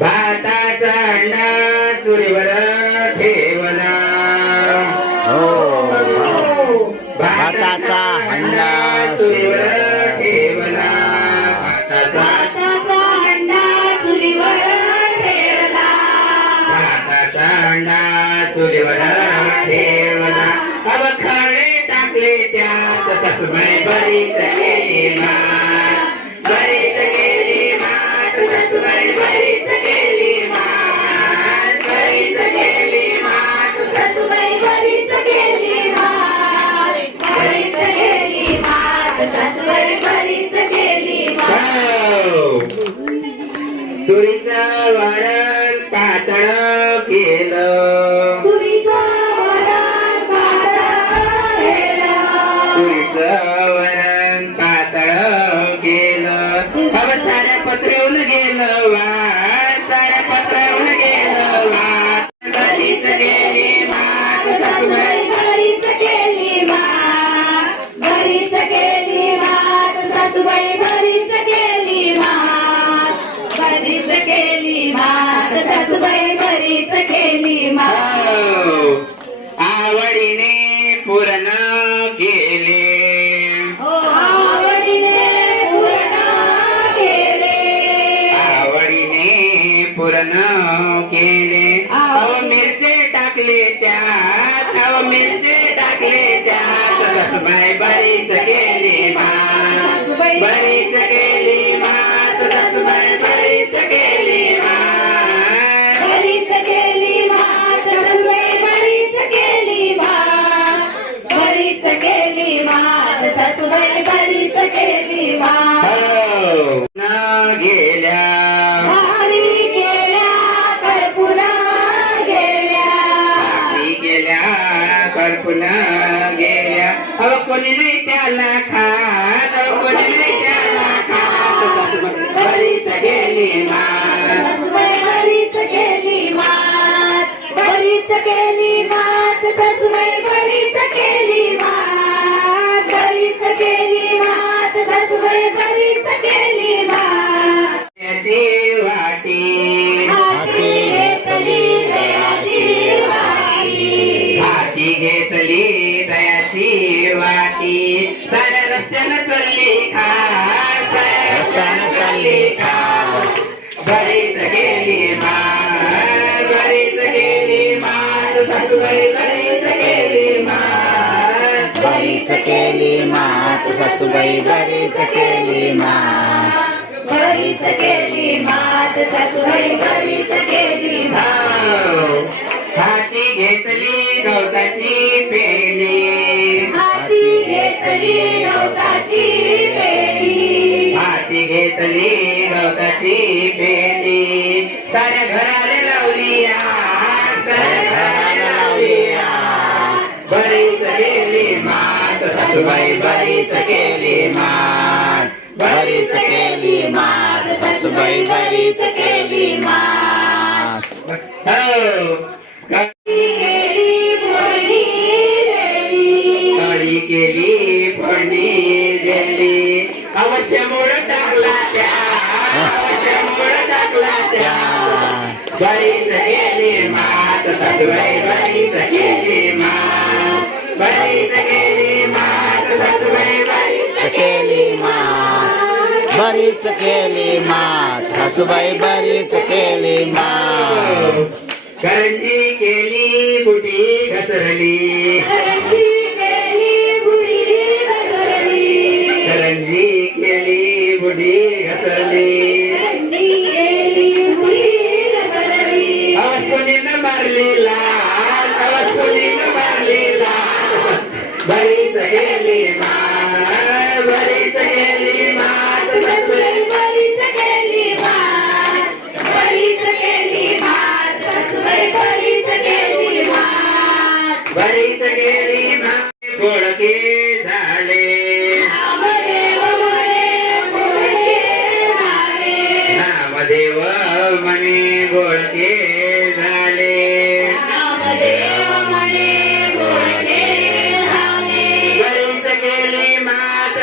भाताचा अंडा चुलीवर ठेवला. भाताचा अंडा चुलीवर ठेवला. भाताचा भाताचा हंडा ठेवला. भाताचा अंडा ठेवला त्यात सासूबाई बरीच केली मात बरीच केली मात सासूबाई बरीच केली मात बरीच केली मात सासूबाई बरीच केली मात बरीच केली मात सासूबाई बरीच केली मात तुरीचं वरण पातळ केलं. वरण पातळ केलं अब साऱ्या पत्रेवून गेलं वा. साऱ्या पत्रेवून गेलं वा. बरीच गेली मात सासूबाई बरीच गेली मात बरीच केली मात सासूबाई बरीच गेली मात बरीच केली मात त्यात मिरची टाकली टाकले त्यात बाई बरीच केली मात गेल्या. अव कोणी नाही त्याला खात अव कोणी नाही त्याला खात. बरीच गेली मात. बरीच केली मात. बरीच केली मात. सासूबाई बरीच केली साऱ्या रस्त्यानं चालली खा साऱ्या रस्त्यानं चालली खा गेली मात बरीच गेली मात सासूबाई गेली मात बरीच केली मात सासूबाई बरीच केली केली मात सासूबाई केली हो. हाती घेतली घेतली गवताची पेटी साऱ्या घराला लावली आ, साऱ्या घराला बरीच केली मात सासूबाई बरीच केली मात. बरीच केली मात सासूबाई बरीच केली मात. हो. सासूबाई बरीच गेली मात बरीच सासूबाई केली मात बरीच केली मात सासूबाई बरीच केली मात करंजी केली बुटी घसरली करंजी केली बुटी घसरली मात गेली बोळके झाले. नामदेव मने पोळके झाले. नामदेव गेली मात